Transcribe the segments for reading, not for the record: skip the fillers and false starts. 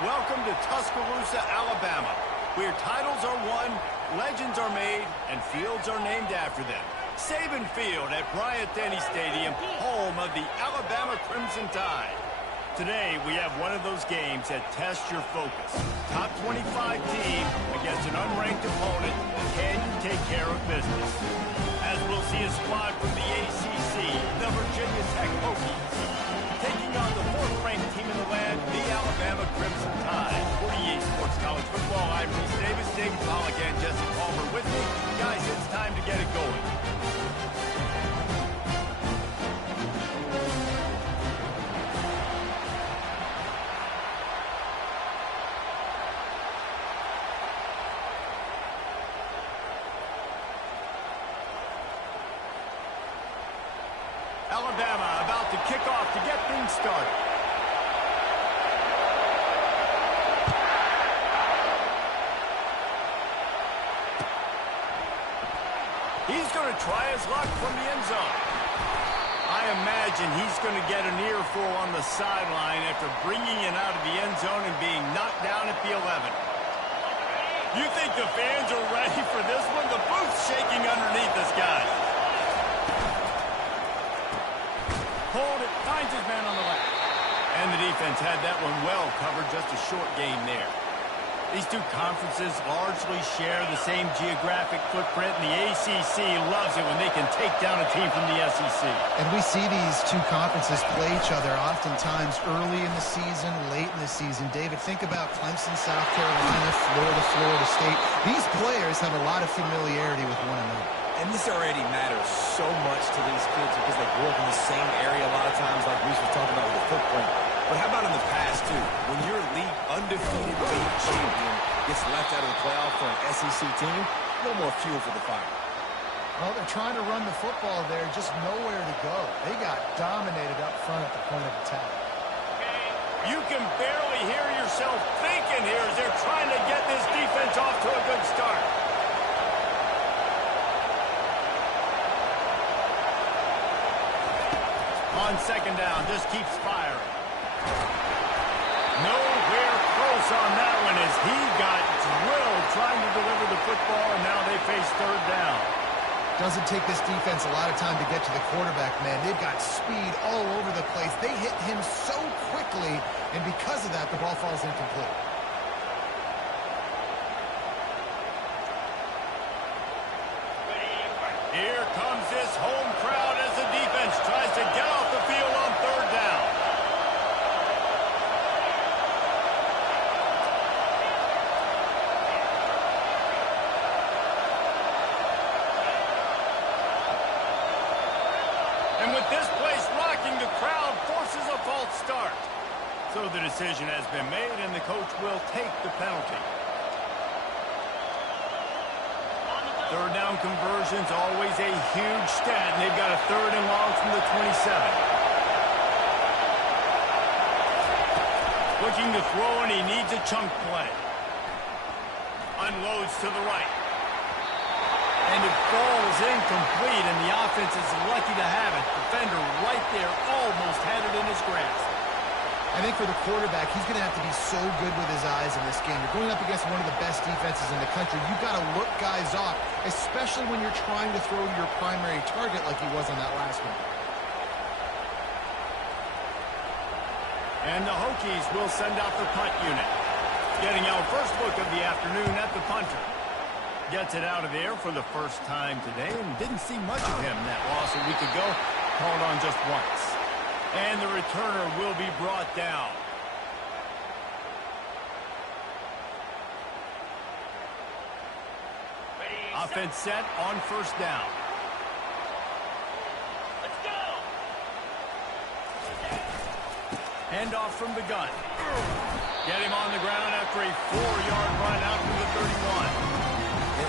Welcome to Tuscaloosa, Alabama, where titles are won, legends are made, and fields are named after them. Saban Field at Bryant-Denny Stadium, home of the Alabama Crimson Tide. Today, we have one of those games that tests your focus. Top 25 team against an unranked opponent. Can you take care of business? As we'll see a squad from the ACC, the Virginia Tech Hokies, taking on the fourth-ranked team in the land, the Alabama Crimson Tide. 48 Sports College Football, I'm Reese Davis, David Pollack, and Jesse Palmer with me. Guys, it's time to get it going. Alabama about to kick off to get things started. He's going to try his luck from the end zone. I imagine he's going to get an earful on the sideline after bringing it out of the end zone and being knocked down at the 11. You think the fans are ready for this one? The booth's shaking underneath us, guys. Hold it, finds his man on the left. And the defense had that one well covered, just a short gain there. These two conferences largely share the same geographic footprint, and the ACC loves it when they can take down a team from the SEC. And we see these two conferences play each other oftentimes early in the season, late in the season. David, think about Clemson, South Carolina, Florida State. These players have a lot of familiarity with one another. And this already matters so much to these kids because they grew up in the same area a lot of times, like Reese was talking about with the footprint. But how about in the past, too? When your league undefeated league champion gets left out of the playoff for an SEC team, a little more fuel for the fire. Well, they're trying to run the football there, just nowhere to go. They got dominated up front at the point of attack. You can barely hear yourself thinking here as they're trying to get this defense off to a good start. On second down, just keeps firing. Nowhere close on that one as he got drilled trying to deliver the football, and now they face third down. Doesn't take this defense a lot of time to get to the quarterback, man. They've got speed all over the place. They hit him so quickly, and because of that, the ball falls incomplete. Here comes this home crowd as the defense tries to get off the field on third down. And with this place rocking, the crowd forces a false start. So the decision has been made, and the coach will take the penalty. Third down conversion's always a huge stat, and they've got a third and long from the 27. Looking to throw, and he needs a chunk play. Unloads to the right. And it falls incomplete, and the offense is lucky to have it. Defender right there almost had it in his grasp. I think for the quarterback, he's going to have to be so good with his eyes in this game. You're going up against one of the best defenses in the country. You've got to look guys off, especially when you're trying to throw to your primary target like he was on that last one. And the Hokies will send out the punt unit. Getting our first look of the afternoon at the punter. Gets it out of there for the first time today, and didn't see much of him that loss a week ago. Called on just once. And the returner will be brought down. Offense set on first down. Let's go. Handoff from the gun. Get him on the ground after a 4-yard run out to the 31.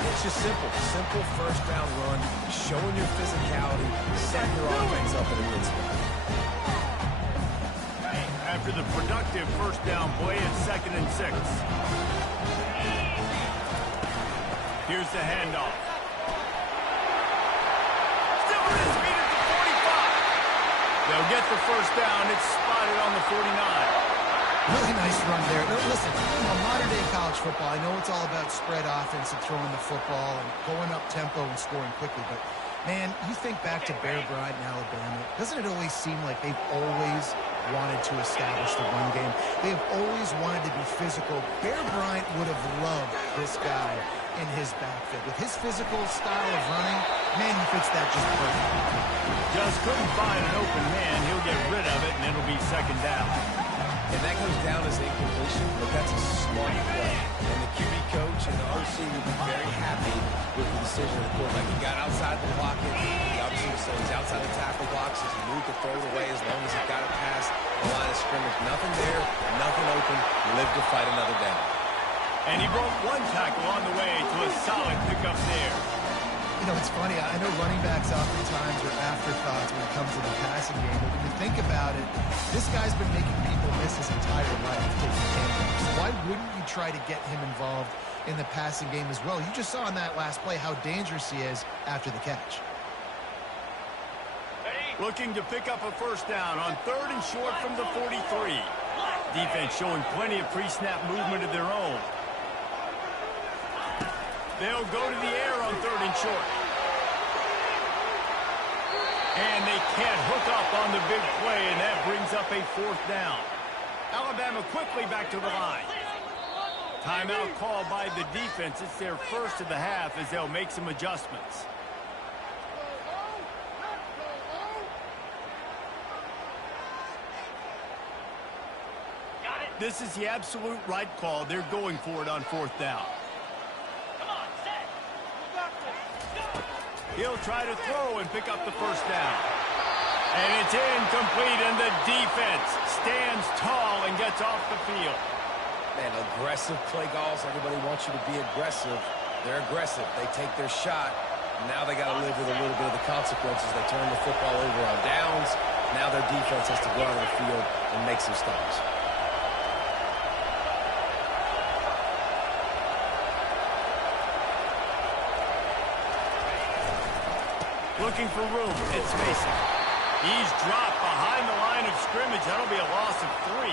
It's just simple. Simple first down run, showing your physicality, setting your offense up in a good spot. After the productive first down play at 2nd and 6. Here's the handoff. Still with his feet at the 45. They'll get the first down. It's spotted on the 49. Really nice run there. Now, listen, modern-day college football, I know it's all about spread offense and throwing the football and going up tempo and scoring quickly, but, man, you think back to Bear Bryant in Alabama, doesn't it always seem like they've always wanted to establish the run game? They've always wanted to be physical. Bear Bryant would have loved this guy in his backfield. With his physical style of running, man, he fits that just perfect. Just couldn't find an open man. He'll get rid of it, and it'll be second down. And that comes down as incompletion, but that's a smart play. And the QB coach and the OC will be very happy with the decision of the quarterback. He got outside the pocket. He obviously so he's outside the tackle box. He moved to throw it away as long as he got it past the line of scrimmage. Nothing there, nothing open. Lived to fight another down. And he broke one tackle on the way to a solid pickup there. You know, it's funny. I know running backs oftentimes are afterthoughts when it comes to the passing game, but when you think about it, this guy's been making people miss his entire life taking handoffs. So why wouldn't you try to get him involved in the passing game as well? You just saw in that last play how dangerous he is after the catch. Looking to pick up a first down on 3rd and short from the 43. Defense showing plenty of pre-snap movement of their own. They'll go to the air on 3rd and short. And they can't hook up on the big play, and that brings up a 4th down. Alabama quickly back to the line. Timeout called by the defense. It's their first of the half as they'll make some adjustments. This is the absolute right call. They're going for it on 4th down. He'll try to throw and pick up the first down. And it's incomplete, and the defense stands tall and gets off the field. Man, aggressive play calls. Everybody wants you to be aggressive. They're aggressive. They take their shot. Now they got to live with a little bit of the consequences. They turn the football over on downs. Now their defense has to go out of the field and make some stops. Looking for room. It's Mason. He's dropped behind the line of scrimmage. That'll be a loss of 3.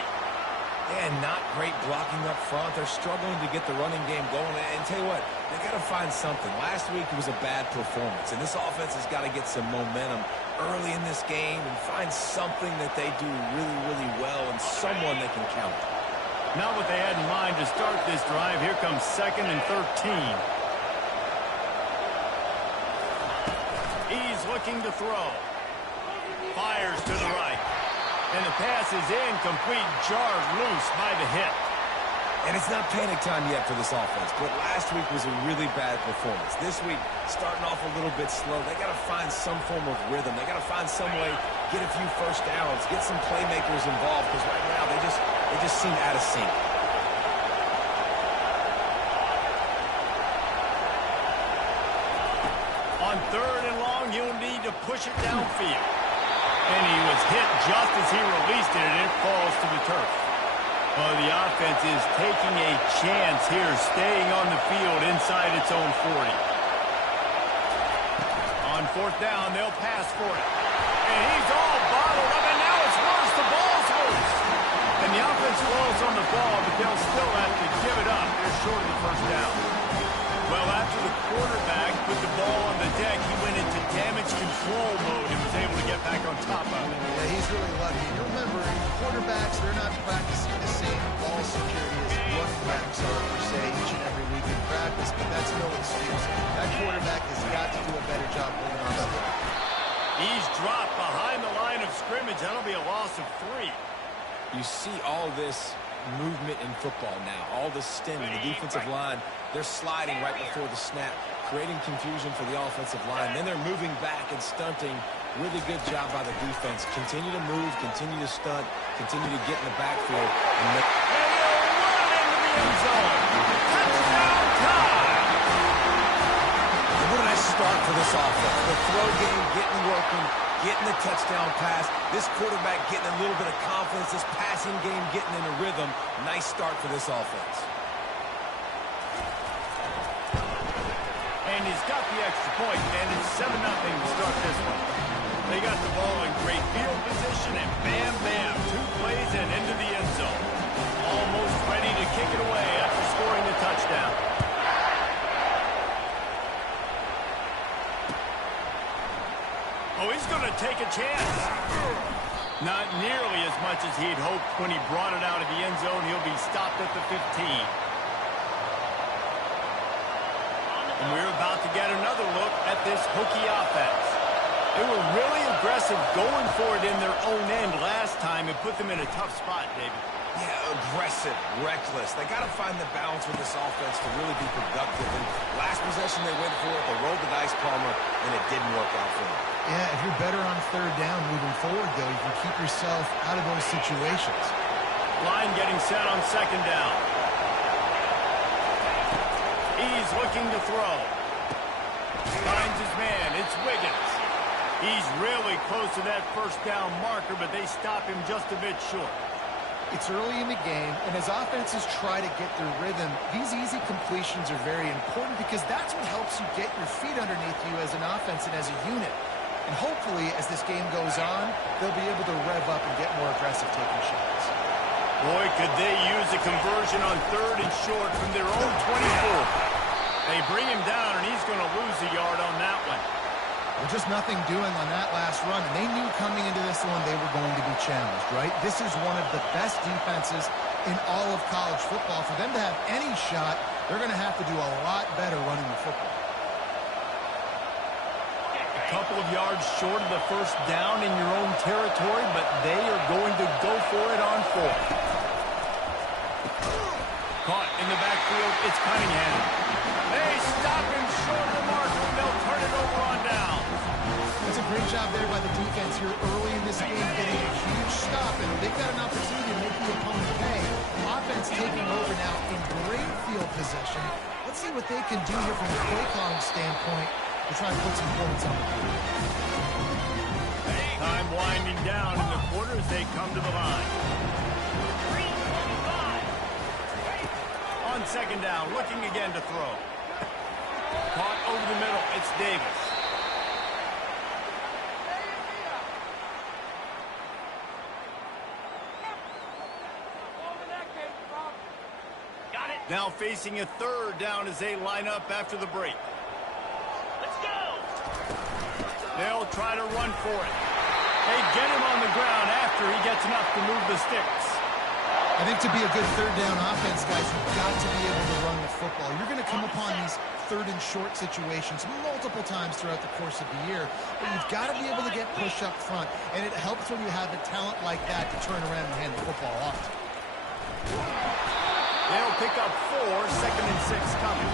And not great blocking up front. They're struggling to get the running game going. And tell you what, they got to find something. Last week it was a bad performance, and this offense has got to get some momentum early in this game and find something that they do really, really well and someone they can count on. Not what they had in mind to start this drive. Here comes 2nd and 13. He's looking to throw. Fires to the right. And the pass is incomplete, jarred loose by the hip. And it's not panic time yet for this offense, but last week was a really bad performance. This week, starting off a little bit slow. They got to find some form of rhythm. They got to find some way, get a few first downs, get some playmakers involved, because right now they just seem out of sync. On 3rd and long, you'll need to push it downfield. And he was hit just as he released it, and it falls to the turf. Well, the offense is taking a chance here, staying on the field inside its own 40. On 4th down, they'll pass for it. And he's all bottled up, and now it's worse. The ball's loose. And the offense falls on the ball, but they'll still have to give it up. They're short of the first down. Well, after the quarterback put the ball on the deck, he went into damage control mode and was able to get back on top of it. Yeah, he's really lucky. You remember, quarterbacks, they're not practicing the same ball security as running backs are, per se, each and every week in practice, but that's no excuse. That quarterback has got to do a better job holding on to the ball. He's dropped behind the line of scrimmage. That'll be a loss of 3. You see all this movement in football now, all the stemming, the defensive line, they're sliding right before the snap, creating confusion for the offensive line. Then they're moving back and stunting. Really good job by the defense. Continue to move, continue to stunt, continue to get in the backfield. And he'll run into the end zone. Touchdown time! And what a nice start for this offense. The throw game getting working, getting the touchdown pass. This quarterback getting a little bit of confidence. This passing game getting in a rhythm. Nice start for this offense. And he's got the extra point, and it's 7-0 to start this one. They got the ball in great field position, and bam, bam, 2 plays and into the end zone. Not nearly as much as he'd hoped when he brought it out of the end zone. He'll be stopped at the 15. And we're about to get another look at this Hokie offense. They were really aggressive going for it in their own end last time and put them in a tough spot, David. Yeah, aggressive, reckless. They got to find the balance with this offense to really be productive. And last possession they went for it, they rolled the dice, Palmer, and it didn't work out for them. Yeah, if you're better on third down moving forward, though, you can keep yourself out of those situations. Line getting set on second down. He's looking to throw. Finds his man. It's Wiggins. He's really close to that first down marker, but they stop him just a bit short. It's early in the game, and as offenses try to get their rhythm, these easy completions are very important because that's what helps you get your feet underneath you as an offense and as a unit. And hopefully, as this game goes on, they'll be able to rev up and get more aggressive taking shots. Boy, could they use a conversion on third and short from their own 24. They bring him down, and he's going to lose a yard on that one. Well, just nothing doing on that last run, and they knew coming into this one they were going to be challenged, right? This is one of the best defenses in all of college football. For them to have any shot, they're going to have to do a lot better running the football. A couple of yards short of the first down in your own territory, but they are going to go for it on fourth. Caught in the backfield, it's Cunningham. They stop him short of the marker, and they'll turn it over on down. That's a great job there by the defense here early in this game, getting a huge stop, and they've got an opportunity to make the opponent pay. Offense taking over now in great field position. Let's see what they can do here from a play calling standpoint to try and put some points on the board. Time winding down in the quarter as they come to the line. On second down, looking again to throw. Caught over the middle, it's Davis. Now facing a third down as they line up after the break. Let's go! They'll try to run for it. They get him on the ground after he gets enough to move the sticks. I think to be a good third down offense, guys, you've got to be able to run the football. You're going to come upon these third and short situations multiple times throughout the course of the year, but you've got to be able to get push up front, and it helps when you have a talent like that to turn around and hand the football off. They'll pick up 4, second and 6 coming.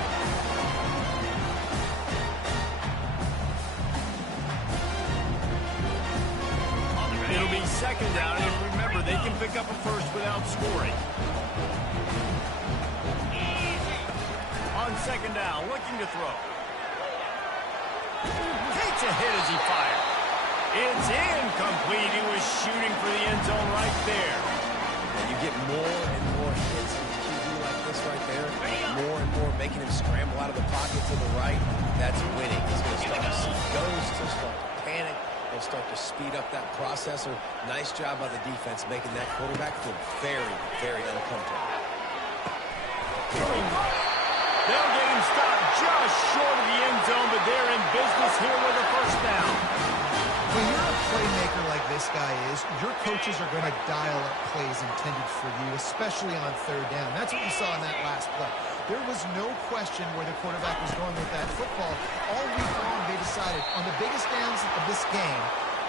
It'll be second down, and remember, they can pick up a first without scoring. On second down, looking to throw. Takes a hit as he fired. It's incomplete. He was shooting for the end zone right there. And you get more and more hits with a QB like this right there. More and more making him scramble out of the pocket to the right. That's winning. He's going to start to see ghosts. He'll start to panic. He'll start to speed up that processor. Nice job by the defense making that quarterback feel very, very uncomfortable. They'll get him stopped just short of the end zone, but they're in business here with a first down. When you're a playmaker like this guy is, your coaches are going to dial up plays intended for you, especially on third down. That's what you saw in that last play. There was no question where the quarterback was going with that football. All week long, they decided, on the biggest downs of this game,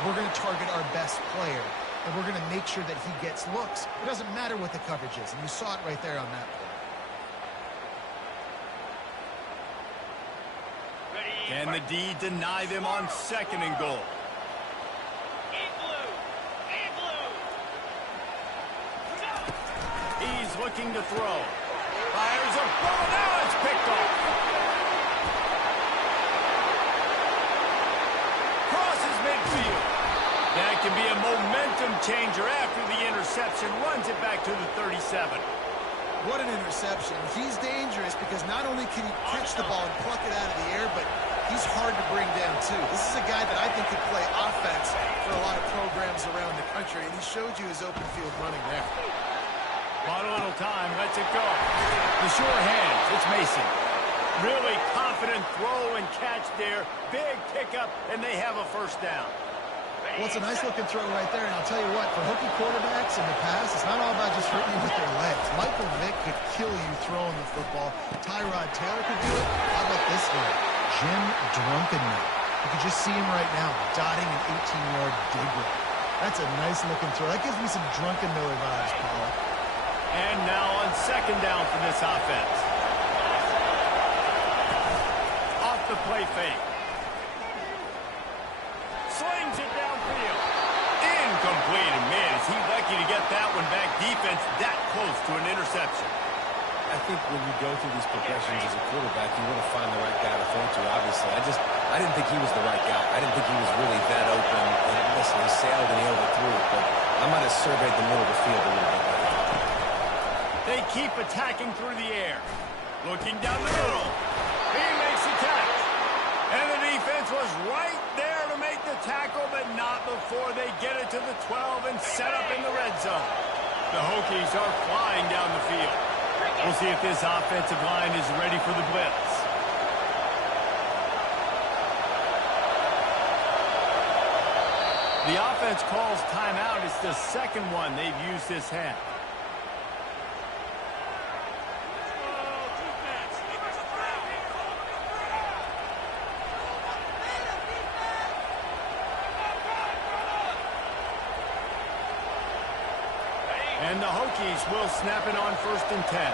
we're going to target our best player, and we're going to make sure that he gets looks. It doesn't matter what the coverage is, and you saw it right there on that play. Can the D deny them on second and goal? He's looking to throw. Fires a ball. Now it's picked off. Crosses midfield. That can be a momentum changer after the interception. Runs it back to the 37. What an interception. He's dangerous because not only can he catch the ball and pluck it out of the air, but he's hard to bring down, too. This is a guy that I think could play offense for a lot of programs around the country, and he showed you his open field running there. Bought a little time, lets it go. The sure hands, it's Mason. Really confident throw and catch there. Big pickup, and they have a first down. Well, it's a nice-looking throw right there, and I'll tell you what, for hooky quarterbacks in the past, it's not all about just hurting you with their legs. Michael Vick could kill you throwing the football. Tyrod Taylor could do it. How about this guy, Jim Drunkennut? You can just see him right now, dotting an 18-yard dig route. That's a nice-looking throw. That gives me some Drunken Miller vibes, Paul. And now on second down for this offense. Off the play fake. Slings it downfield. Incomplete. And man, is he lucky to get that one back. Defense that close to an interception. I think when you go through these progressions as a quarterback, you want to find the right guy to throw to, obviously. I didn't think he was the right guy. I didn't think he was really that open. And listen, he sailed and he overthrew it, but I might have surveyed the middle of the field a little bit better. They keep attacking through the air. Looking down the middle. He makes the catch. And the defense was right there to make the tackle, but not before they get it to the 12 and set up in the red zone. The Hokies are flying down the field. We'll see if this offensive line is ready for the blitz. The offense calls timeout. It's the second one they've used this half. And the Hokies will snap it on 1st and 10.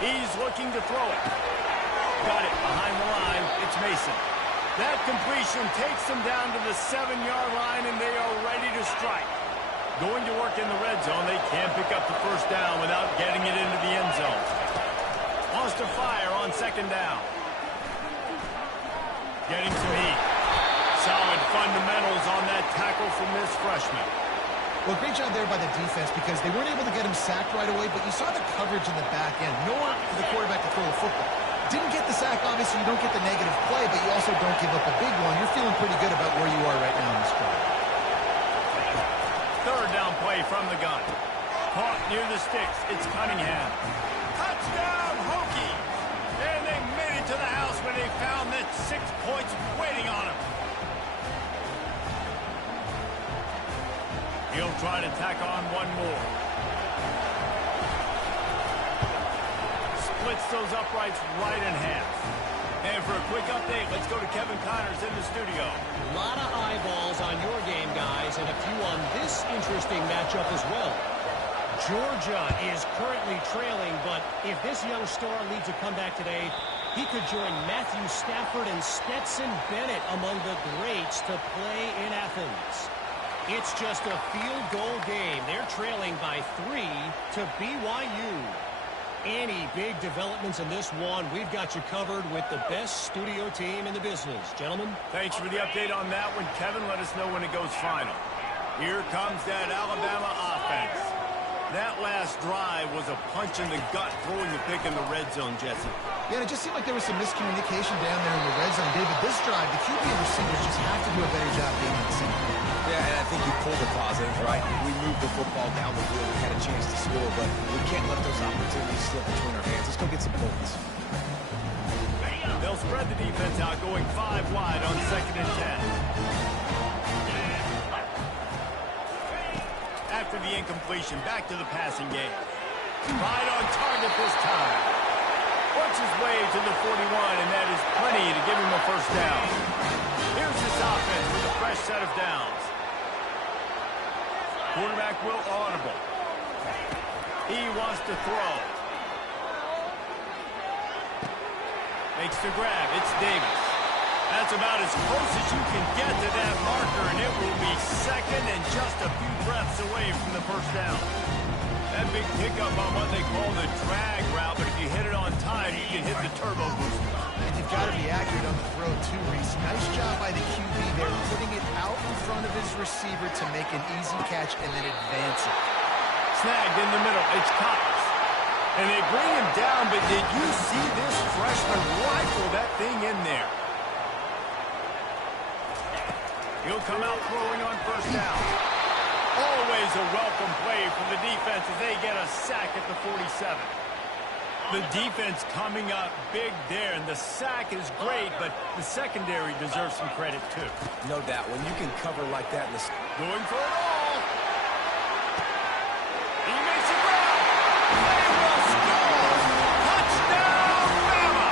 He's looking to throw it. Got it behind the line. It's Mason. That completion takes them down to the 7-yard line, and they are ready to strike. Going to work in the red zone. They can't pick up the first down without getting it into the end zone. Wants to fire on 2nd down. Getting some heat. Solid fundamentals on that tackle from this freshman. Well, great job there by the defense because they weren't able to get him sacked right away, but you saw the coverage in the back end. Nowhere for the quarterback to throw the football. Didn't get the sack, obviously. You don't get the negative play, but you also don't give up a big one. You're feeling pretty good about where you are right now in this drive. 3rd down play from the gun. Caught near the sticks. It's Cunningham. Touchdown, Hokies! And they made it to the house when they found that 6 points waiting on them. He'll try to tack on one more. Splits those uprights right in half. And for a quick update, let's go to Kevin Connors in the studio. A lot of eyeballs on your game, guys, and a few on this interesting matchup as well. Georgia is currently trailing, but if this young star leads a comeback today, he could join Matthew Stafford and Stetson Bennett among the greats to play in Athens. It's just a field goal game. They're trailing by 3 to BYU. Any big developments in this one, we've got you covered with the best studio team in the business. Gentlemen. Thanks for the update on that one, Kevin. Let us know when it goes final. Here comes that Alabama offense. That last drive was a punch in the gut, throwing the pick in the red zone, Jesse. Yeah, it just seemed like there was some miscommunication down there in the red zone. David, this drive, the QB and receivers just have to do a better job being on the same page. Yeah, and I think you pulled the positives, right? We moved the football down the field. We had a chance to score, but we can't let those opportunities slip between our hands. Let's go get some points. They'll spread the defense out, going 5 wide on 2nd and 10. After the incompletion, back to the passing game. Right on target this time. Works his way to the 41, and that is plenty to give him a first down. Here's this offense with a fresh set of downs. Quarterback will audible. He wants to throw. Makes the grab. It's Davis. That's about as close as you can get to that marker, and it will be 2nd and just a few breaths away from the first down. That big pickup on what they call the drag route, but if you hit it on time, you can hit the turbo booster. And you've got to be accurate on the throw, too, Reese. Nice job by the QB there, putting it out in front of his receiver to make an easy catch and then advance it. Snagged in the middle. It's Cox. And they bring him down, but did you see this freshman rifle that thing in there? He'll come out throwing on first down. Always a welcome play from the defense as they get a sack at the 47. The defense coming up big there, and the sack is great, but the secondary deserves some credit too. No doubt. When you can cover like that in the... Going for it all. He makes it grab. They will score. Touchdown, Bama.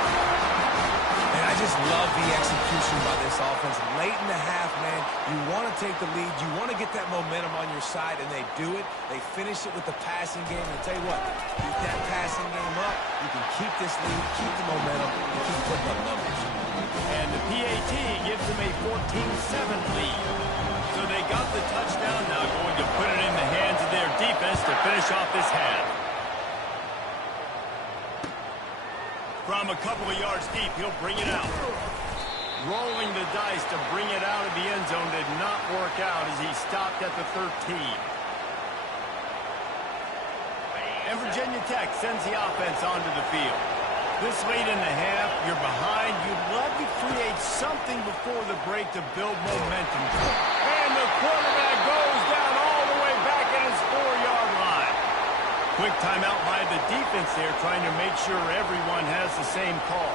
And I just love the execution by this offense. Late in the half, man, you want to take the lead. You want to get that momentum on your side, and they do it. They finish it with the passing game. And tell you what, keep that passing game up. You can keep this lead, keep the momentum, and keep putting up numbers. And the PAT gives them a 14-7 lead. So they got the touchdown, now going to put it in the hands of their defense to finish off this half. From a couple of yards deep, he'll bring it out. Rolling the dice to bring it out of the end zone did not work out as he stopped at the 13. And Virginia Tech sends the offense onto the field. This late in the half, you're behind. You'd love to create something before the break to build momentum. And the quarterback goes down all the way back at his 4-yard line. Quick timeout by the defense there, trying to make sure everyone has the same call.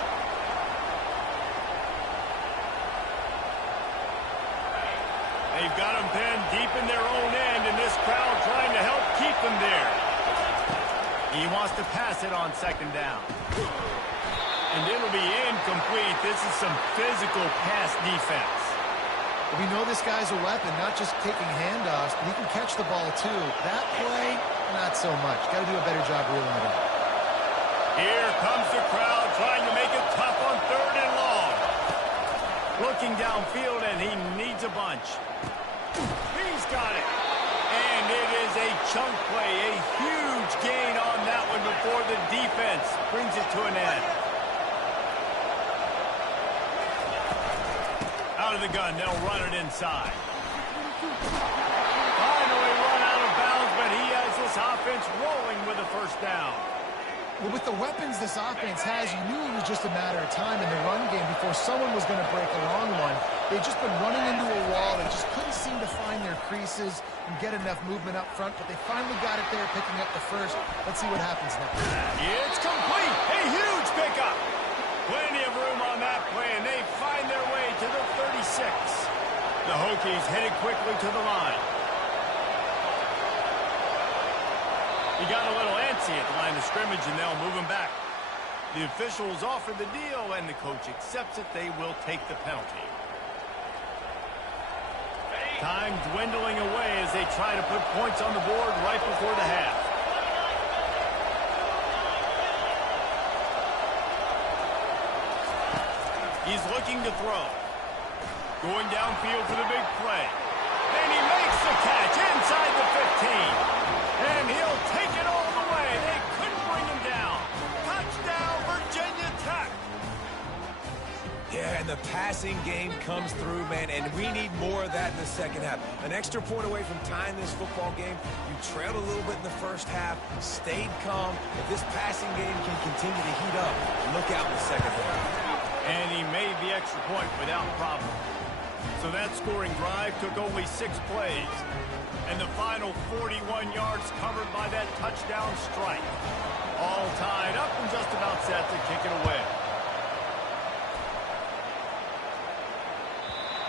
They've got them pinned deep in their own end, and this crowd trying to help keep them there. He wants to pass it on second down. And it'll be incomplete. This is some physical pass defense. We know this guy's a weapon, not just taking handoffs, but he can catch the ball too. That play, not so much. Got to do a better job reeling it up. Here comes the crowd trying to make it tough on 3rd and long. Looking downfield, and he needs a bunch. He's got it. And it is a chunk play, a huge gain on that one before the defense brings it to an end. Out of the gun, they'll run it inside. Finally run out of bounds, but he has this offense rolling with a first down. Well, with the weapons this offense has, you knew it was just a matter of time in the run game before someone was going to break a long one. They've just been running into a wall. They just couldn't seem to find their creases and get enough movement up front, but they finally got it there, picking up the first. Let's see what happens next. It's complete. A huge pickup. Plenty of room on that play, and they find their way to the 36. The Hokies headed quickly to the line. He got a little antsy at the line of scrimmage, and they'll move him back. The officials offer the deal, and the coach accepts it. They will take the penalty. Time dwindling away as they try to put points on the board right before the half. He's looking to throw. Going downfield for the big play. And he makes the catch inside the 15. And he'll take it all the way. They couldn't bring him down. Touchdown, Virginia Tech. Yeah, and the passing game comes through, man, and we need more of that in the second half. An extra point away from tying this football game. You trailed a little bit in the first half, stayed calm. If this passing game can continue to heat up, look out in the second half. And he made the extra point without problem. So that scoring drive took only 6 plays. And the final 41 yards covered by that touchdown strike. All tied up and just about set to kick it away.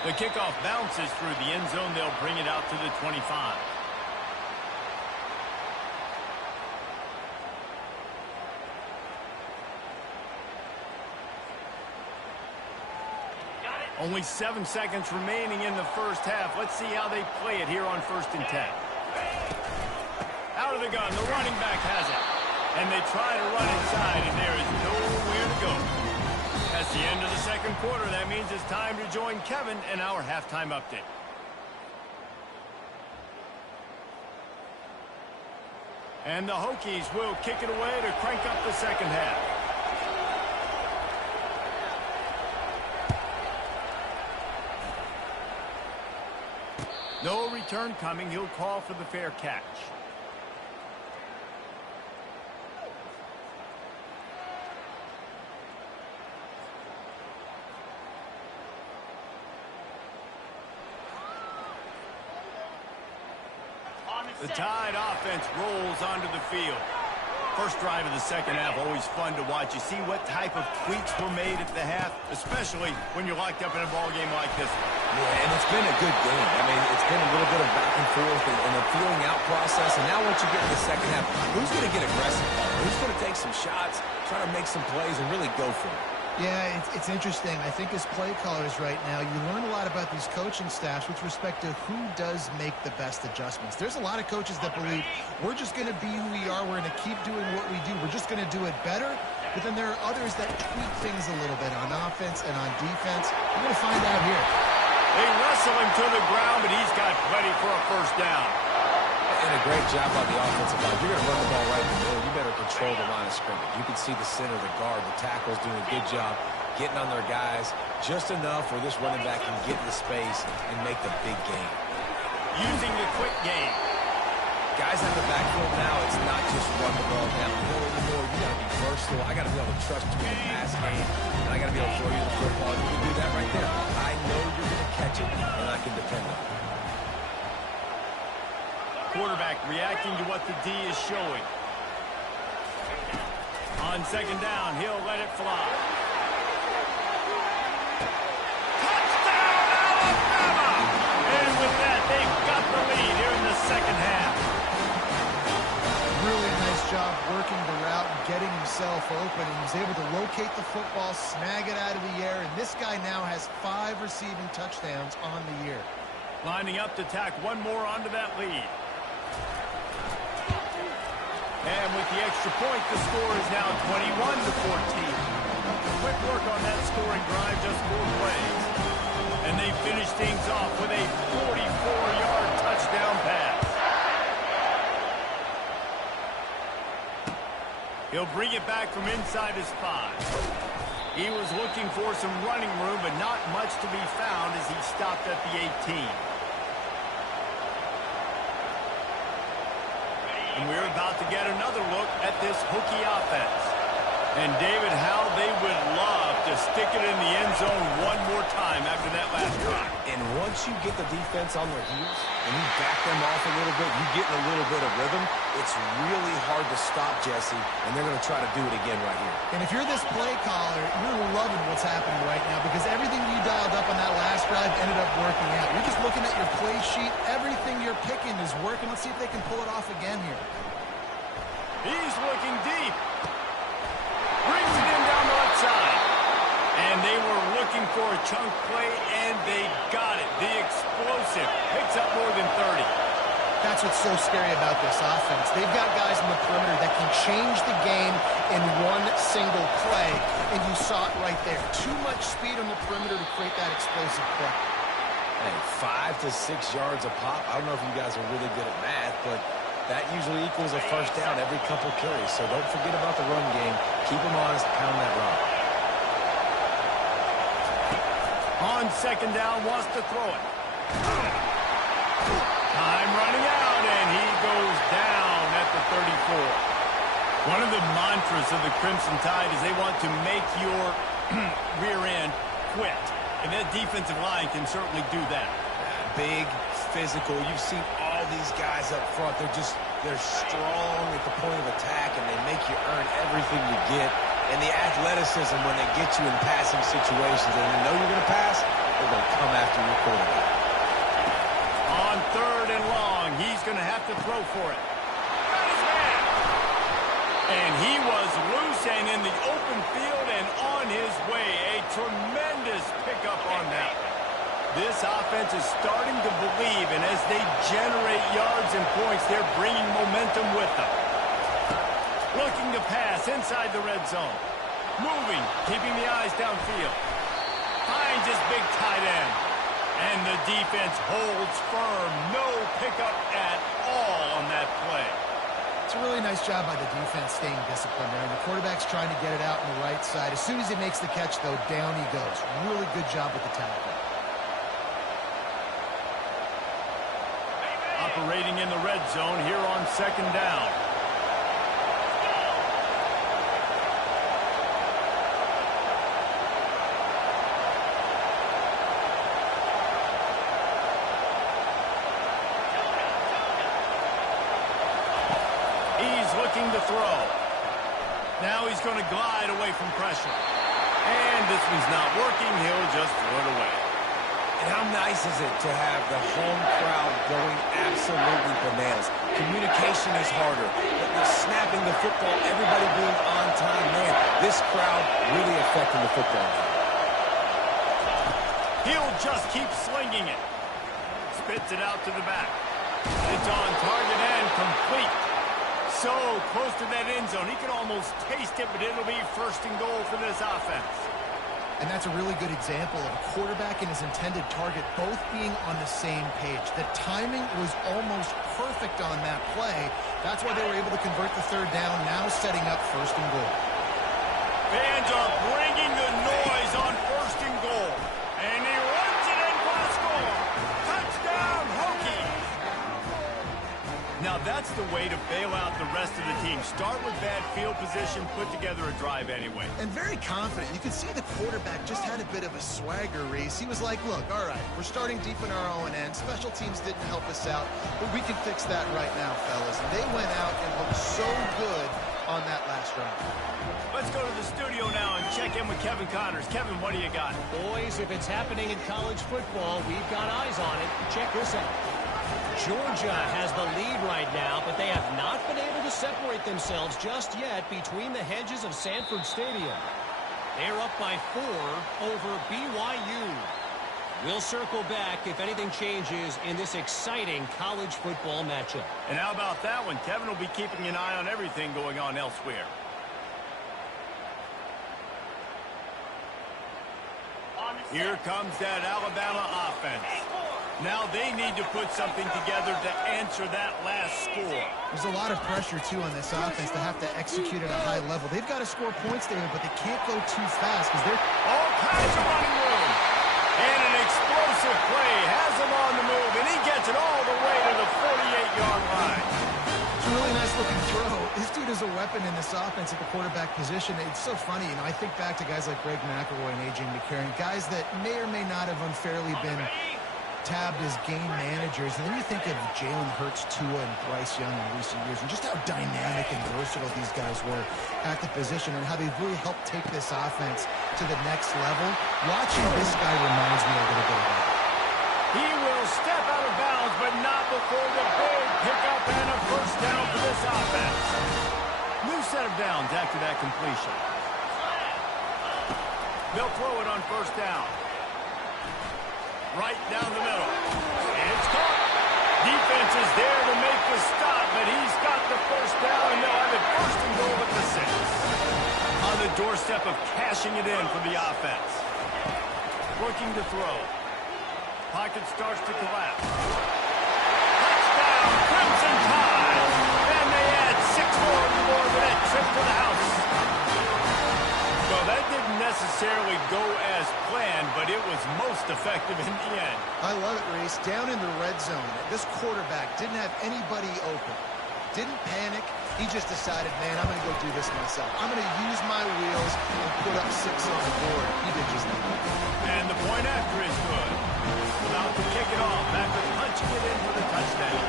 The kickoff bounces through the end zone. They'll bring it out to the 25. Only 7 seconds remaining in the first half. Let's see how they play it here on 1st and 10. Out of the gun, the running back has it. And they try to run inside, and there is nowhere to go. That's the end of the second quarter. That means it's time to join Kevin in our halftime update. And the Hokies will kick it away to crank up the second half. No return coming. He'll call for the fair catch. The Tide offense rolls onto the field. First drive of the second half, always fun to watch. You see what type of tweaks were made at the half, especially when you're locked up in a ball game like this one. Yeah, and it's been a good game. I mean, it's been a little bit of back and forth and a feeling out process. And now once you get to the second half, who's going to get aggressive? Who's going to take some shots, try to make some plays, and really go for it? Yeah, it's interesting. I think as play callers right now, you learn a lot about these coaching staffs with respect to who does make the best adjustments. There's a lot of coaches that believe we're just going to be who we are. We're going to keep doing what we do. We're just going to do it better. But then there are others that tweak things a little bit on offense and on defense. We're going to find out here. They wrestle him to the ground, but he's got plenty for a first down. And a great job by the offensive line. You're going to run the ball right in the middle. You better control the line of scrimmage. You can see the center, the guard, the tackle's doing a good job getting on their guys just enough where this running back can get into space and make the big game. Using the quick game. Guys at the backfield now, it's not just run the ball downhill anymore. You got to be versatile. I got to be able to trust you in the pass game, and I got to be able to throw you the football. You can do that right there. I know you're going to catch it, and I can depend on it. Quarterback reacting to what the D is showing. On second down, he'll let it fly. Touchdown, Alabama! And with that, they've got the lead here in the second half. Really nice job working the route and getting himself open. And he was able to locate the football, snag it out of the air, and this guy now has 5 receiving touchdowns on the year. Lining up to tack one more onto that lead. And with the extra point, the score is now 21-14. Quick work on that scoring drive, just 4 plays. And they finish things off with a 44-yard touchdown pass. He'll bring it back from inside his 5. He was looking for some running room, but not much to be found as he stopped at the 18. And we're about to get another look at this Hokie offense. And David, how they would love to stick it in the end zone one more time after that last drive. And once you get the defense on their heels and you back them off a little bit, you get in a little bit of rhythm, it's really hard to stop, Jesse, and they're going to try to do it again right here. And if you're this play caller, you're loving what's happening right now because everything you dialed up on that last drive ended up working out. You're just looking at your play sheet. Everything you're picking is working. Let's see if they can pull it off again here. He's looking deep. Brings it in down the left side. And they were looking for a chunk play, and they got it. The explosive picks up more than 30. That's what's so scary about this offense. They've got guys in the perimeter that can change the game in one single play, and you saw it right there. Too much speed on the perimeter to create that explosive play. Hey, 5 to 6 yards a pop. I don't know if you guys are really good at math, but that usually equals a first down every couple carries. So don't forget about the run game. Keep them honest, pound that rock. On second down, wants to throw it. Time running out, and he goes down at the 34. One of the mantras of the Crimson Tide is they want to make your rear end quit. And that defensive line can certainly do that. Big, physical. You've seen all these guys up front. They're strong at the point of attack, and they make you earn everything you get. And the athleticism when they get you in passing situations and they know you're going to pass, they're going to come after your quarterback. On third and long, he's going to have to throw for it. Got his man. And he was loose and in the open field and on his way. A tremendous pickup on that. This offense is starting to believe, and as they generate yards and points, they're bringing momentum with them. Looking to pass inside the red zone. Moving, keeping the eyes downfield. Finds his big tight end. And the defense holds firm. No pickup at all on that play. It's a really nice job by the defense staying disciplined there. And the quarterback's trying to get it out on the right side. As soon as he makes the catch, though, down he goes. Really good job with the tackle. Operating in the red zone here on second down. He's looking to throw. Now he's going to glide away from pressure. And this one's not working. He'll just throw it away. And how nice is it to have the home crowd going absolutely bananas? Communication is harder. The snapping the football, everybody being on time. Man, this crowd really affecting the football. He'll just keep slinging it. Spits it out to the back. It's on target and complete. So close to that end zone. He can almost taste it, but it'll be first and goal for this offense. And that's a really good example of a quarterback and his intended target both being on the same page. The timing was almost perfect on that play. That's why they were able to convert the third down, now setting up first and goal. Fans are bringing the noise on first and goal. And he runs it in for the score. Touchdown, Hokies! Now that's the way to bail out the rest of the team. Start with bad field position, put together a drive anyway. And very confident. You can see the quarterback just had a bit of a swagger race. He was like, look, all right, we're starting deep in our own end. Special teams didn't help us out, but we can fix that right now, fellas. And they went out and looked so good on that last drive. Let's go to the studio now and check in with Kevin Connors. Kevin, what do you got? Boys, if it's happening in college football, we've got eyes on it. Check this out. Georgia has the lead right now, but they have not been able to separate themselves just yet between the hedges of Sanford Stadium. They're up by 4 over BYU. We'll circle back if anything changes in this exciting college football matchup. And how about that one? Kevin will be keeping an eye on everything going on elsewhere. Here comes that Alabama offense. Now they need to put something together to answer that last score. There's a lot of pressure, too, on this offense to have to execute at a high level. They've got to score points there, but they can't go too fast because they're... All kinds of running room. And an explosive play has him on the move, and he gets it all the way to the 48-yard line. It's a really nice-looking throw. This dude is a weapon in this offense at the quarterback position. It's so funny. You know, I think back to guys like Greg McElroy and A.J. McCarron, guys that may or may not have unfairly been tabbed as game managers. And then you think of Jalen Hurts, Tua, and Bryce Young in recent years, and just how dynamic and versatile these guys were at the position and how they've really helped take this offense to the next level. Watching this guy reminds me a little bit of that. He will step out of bounds, but not before the big pickup and a first down for this offense. New set of downs after that completion. They'll throw it on first down. Right down the middle. And it's caught. Defense is there to make the stop, but he's got the first down, and they'll have it first and goal at the 6. On the doorstep of cashing it in for the offense. Looking to throw. Pocket starts to collapse. Touchdown, Crimson Tide! And they add 6 more to that trip to the house. Well, that didn't necessarily go as planned, but it was most effective in the end. I love it, Reese. Down in the red zone, this quarterback didn't have anybody open. Didn't panic. He just decided, man, I'm going to go do this myself. I'm going to use my wheels and put up 6 on the board. He did just that. And the point after is good. About to kick it off after punching it in for the touchdown.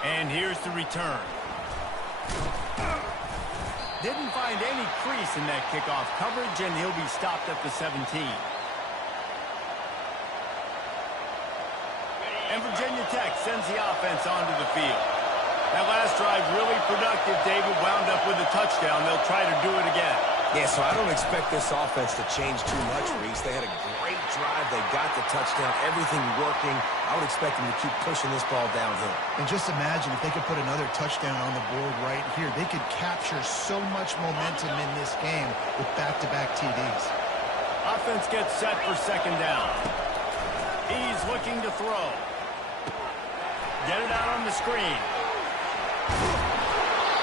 And here's the return. Didn't find any crease in that kickoff coverage, and he'll be stopped at the 17. And Virginia Tech sends the offense onto the field. That last drive really productive. David wound up with a touchdown. They'll try to do it again. Yeah, so I don't expect this offense to change too much, Reese. They had a great drive. They got the touchdown. Everything working. I would expect them to keep pushing this ball downhill. And just imagine if they could put another touchdown on the board right here. They could capture so much momentum in this game with back-to-back TDs. Offense gets set for second down. He's looking to throw. Get it out on the screen.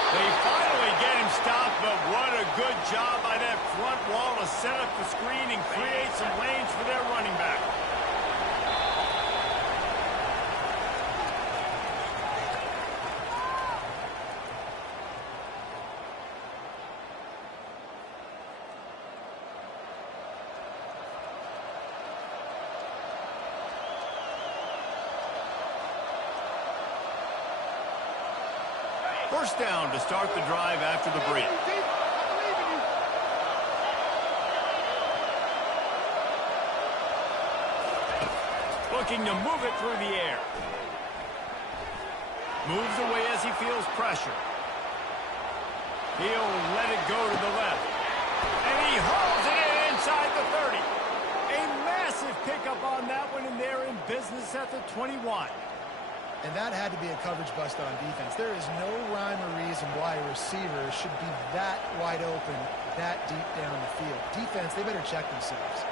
They finally get him stopped, but what a good job by that front wall to set up the screen and create some lanes for their running back. First down to start the drive after the break. Looking to move it through the air. Moves away as he feels pressure. He'll let it go to the left. And he hauls it in inside the 30. A massive pickup on that one, and they're in business at the 21. And that had to be a coverage bust on defense. There is no rhyme or reason why a receiver should be that wide open, that deep down the field. Defense, they better check themselves.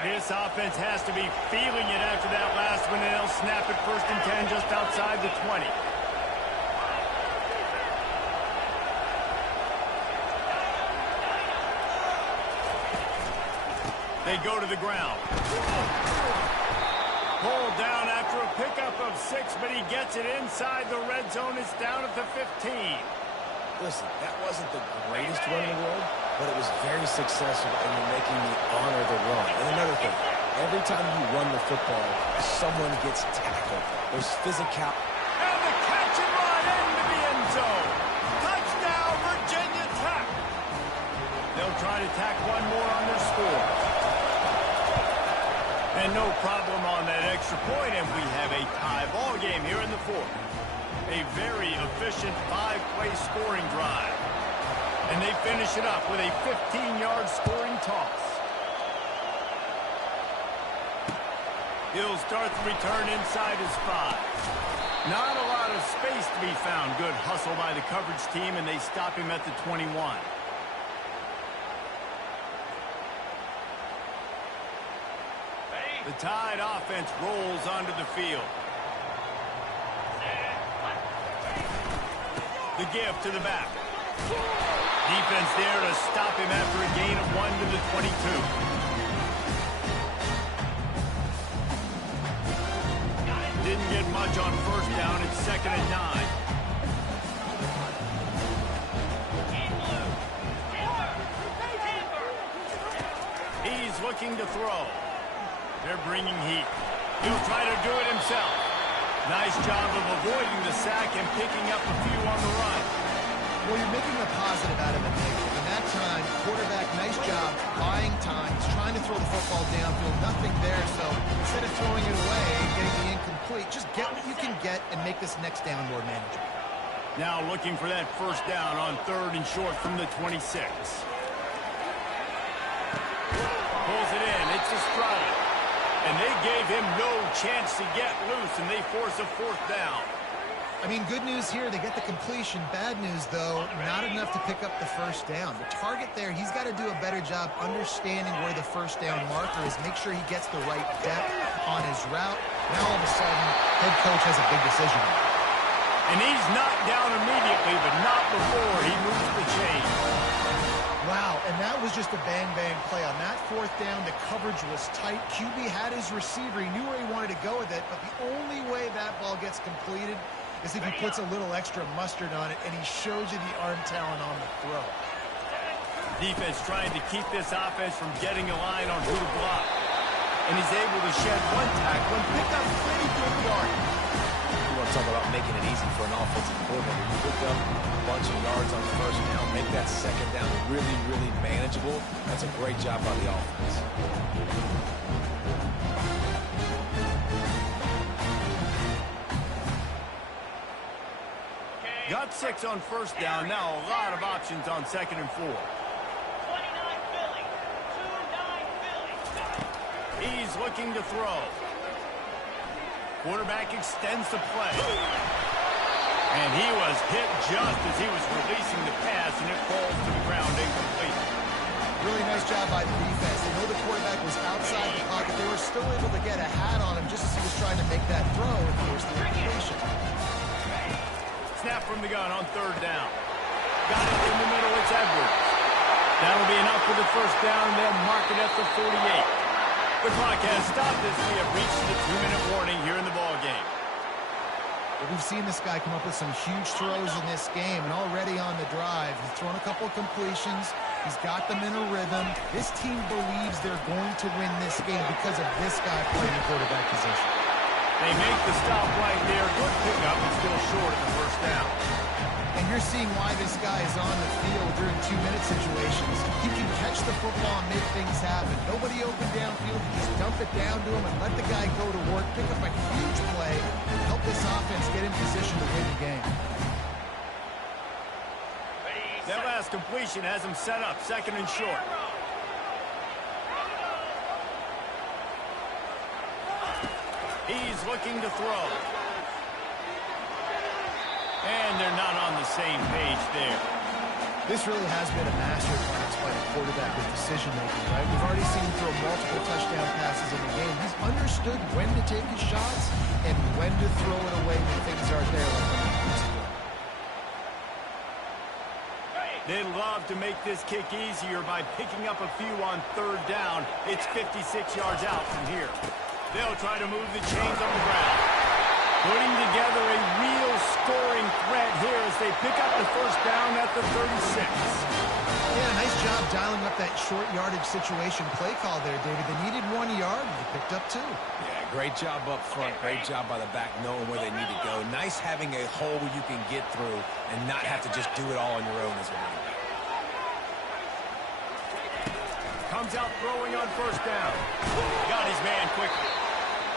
This offense has to be feeling it after that last one, and they'll snap it 1st and 10 just outside the 20. They go to the ground. Pulled down after a pickup of 6, but he gets it inside the red zone. It's down at the 15. Listen, that wasn't the greatest run in the world, but it was very successful in making me honor the run. And another thing, every time you run the football, someone gets tackled. There's physical. And the catch and run into the end zone. Touchdown, Virginia Tech. They'll try to tack one more on their score. And no problem on that extra point, and we have a tie ball game here in the 4th. A very efficient 5-play scoring drive. And they finish it up with a 15-yard scoring toss. He'll start the return inside his 5. Not a lot of space to be found. Good hustle by the coverage team, and they stop him at the 21. The Tide offense rolls onto the field. The give to the back. Defense there to stop him after a gain of 1 to the 22. Didn't get much on 1st down. It's 2nd and 9. He's looking to throw. They're bringing heat. He'll try to do it himself. Nice job of avoiding the sack and picking up a few on the run. Well, you're making a positive out of it, Nick. And that time, quarterback, nice job, buying time. He's trying to throw the football downfield. Nothing there, so instead of throwing it away and getting the incomplete, just get what you can get and make this next down more manageable. Now looking for that 1st down on 3rd and short from the 26. Pulls it in. It's Estrada. And they gave him no chance to get loose, and they force a 4th down. I mean, good news here, they get the completion. Bad news, though, not enough to pick up the 1st down. The target there, he's got to do a better job understanding where the 1st down marker is, make sure he gets the right depth on his route. Now, all of a sudden, head coach has a big decision. And he's knocked down immediately, but not before he moves the chain. Wow, and that was just a bang-bang play. On that 4th down, the coverage was tight. QB had his receiver. He knew where he wanted to go with it, but the only way that ball gets completed is if he puts a little extra mustard on it, and he shows you the arm talent on the throw. Defense trying to keep this offense from getting a line on who to block. And he's able to shed 1 tackle and pick up pretty good yardage. You want to talk about making it easy for an offensive coordinator. You pick up a bunch of yards on 1st down, make that 2nd down really, really manageable. That's a great job by the offense. Got 6 on 1st down. Now a lot of options on 2nd and 4. He's looking to throw. Quarterback extends the play. And he was hit just as he was releasing the pass, and it falls to the ground incomplete. Really nice job by the defense. They know the quarterback was outside the pocket. They were still able to get a hat on him just as he was trying to make that throw and force the incompletion. Snap from the gun on 3rd down. Got it in the middle. It's Edwards. That'll be enough for the 1st down, and they'll mark it at the 48. The clock has stopped as we have reached the 2-minute warning here in the ballgame. Well, we've seen this guy come up with some huge throws in this game, and already on the drive, he's thrown a couple of completions. He's got them in a rhythm. This team believes they're going to win this game because of this guy playing the quarterback position. They make the stop right there. Good pickup, but still short of the first down. And you're seeing why this guy is on the field during 2-minute situations. He can catch the football and make things happen. Nobody open downfield. You just dump it down to him and let the guy go to work, pick up a huge play, help this offense get in position to win the game. That last completion has him set up, second and short. He's looking to throw. And they're not on the same page there. This really has been a masterclass by the quarterback with decision-making, right? We've already seen him throw multiple touchdown passes in the game. He's understood when to take his shots and when to throw it away when things aren't there like when he used to. They'd love to make this kick easier by picking up a few on third down. It's 56 yards out from here. They'll try to move the chains on the ground. Putting together a real scoring threat here as they pick up the first down at the 36. Yeah, nice job dialing up that short yardage situation play call there, David. They needed 1 yard, and they picked up 2. Yeah, great job up front. Great job by the back knowing where they need to go. Nice having a hole you can get through and not have to just do it all on your own as a running back. Comes out throwing on first down. Got his man quickly.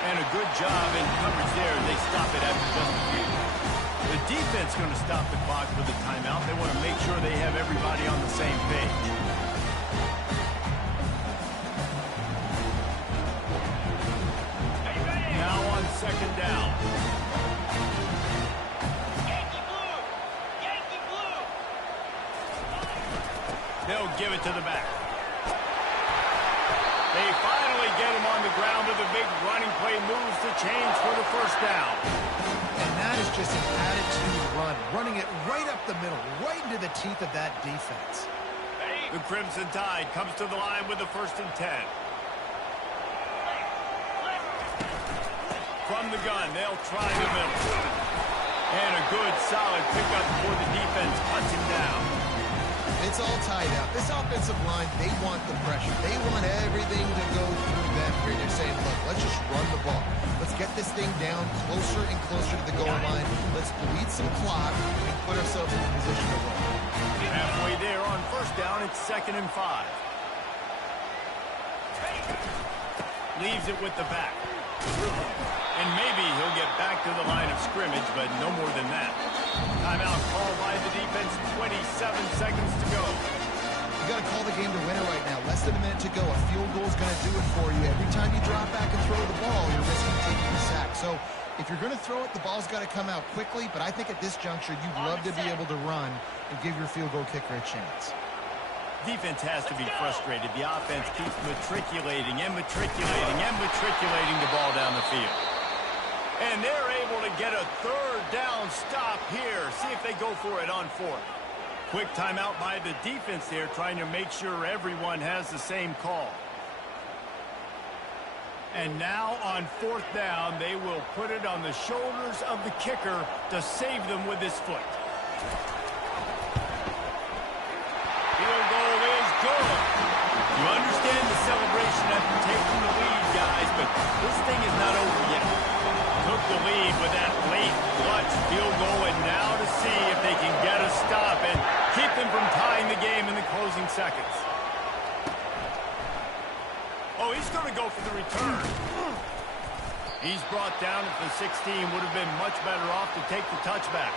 And a good job in coverage there. They stop it after just a few. The defense going to stop the clock with a timeout. They want to make sure they have everybody on the same page. Now on second down. Yankee blue! Yankee blue! They'll give it to the back. They finally get him on the ground with a big running play, moves the chains for the first down. And that is just an attitude run, running it right up the middle, right into the teeth of that defense. The Crimson Tide comes to the line with the 1st and 10. From the gun, they'll try the middle. And a good, solid pickup before the defense cuts him down. It's all tied up. This offensive line, they want the pressure. They want everything to go through them here. They're saying, look, let's just run the ball. Let's get this thing down closer and closer to the goal line. Let's bleed some clock and put ourselves in a position to win. Halfway there on first down, it's 2nd and 5. Leaves it with the back. And maybe he'll get back to the line of scrimmage, but no more than that. Timeout called by the defense, 27 seconds to go. You got to call the game to win it right now. Less than a minute to go. A field goal is going to do it for you. Every time you drop back and throw the ball, you're risking taking a sack. So if you're going to throw it, the ball's got to come out quickly. But I think at this juncture, you'd love to be able to run and give your field goal kicker a chance. Defense has to be frustrated. The offense keeps matriculating and matriculating and matriculating the ball down the field. And they're able to get a third down stop here. See if they go for it on 4th. Quick timeout by the defense there, trying to make sure everyone has the same call. And now on 4th down, they will put it on the shoulders of the kicker to save them with his foot. Field goal is good. You understand the celebration after taking the lead, guys, but this thing is not over yet. Took the lead with that late clutch field goal, and now to see if they can get a stop and keep them from tying the game in the closing seconds. Oh, he's going to go for the return. He's brought down at the 16. Would have been much better off to take the touchback.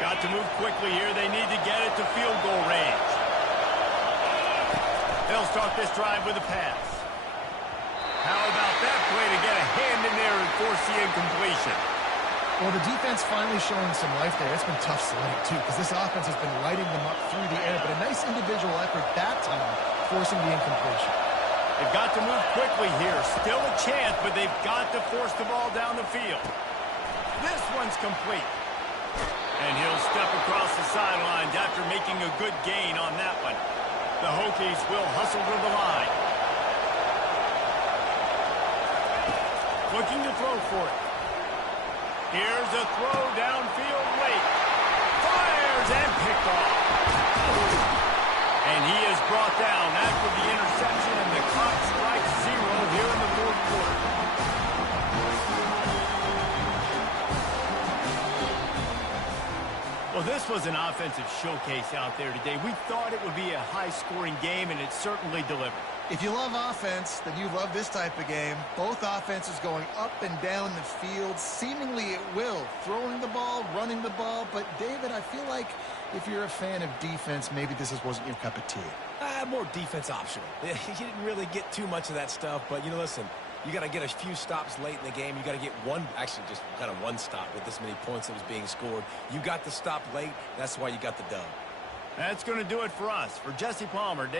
Got to move quickly here. They need to get it to field goal range. They'll start this drive with a pass. How about that play to get a hand in there and force the incompletion? Well, the defense finally showing some life there. It's been tough sledding, too, because this offense has been lighting them up through the air. But a nice individual effort that time, forcing the incompletion. They've got to move quickly here. Still a chance, but they've got to force the ball down the field. This one's complete. And he'll step across the sidelines after making a good gain on that one. The Hokies will hustle to the line. Looking to throw for it. Here's a throw downfield late. Fires and picked off. And he is brought down after the interception, and the clock strikes 0 here in the fourth quarter. Well, this was an offensive showcase out there today. We thought it would be a high-scoring game, and it certainly delivered. If you love offense, then you love this type of game. Both offenses going up and down the field, seemingly at will, throwing the ball, running the ball. But, David, I feel like if you're a fan of defense, maybe this wasn't your cup of tea. More defense optional. You didn't really get too much of that stuff, but, listen, you got to get a few stops late in the game. You got to get just kind of one stop with this many points that was being scored. You got the stop late. That's why you got the dub. That's going to do it for us. For Jesse Palmer, Dave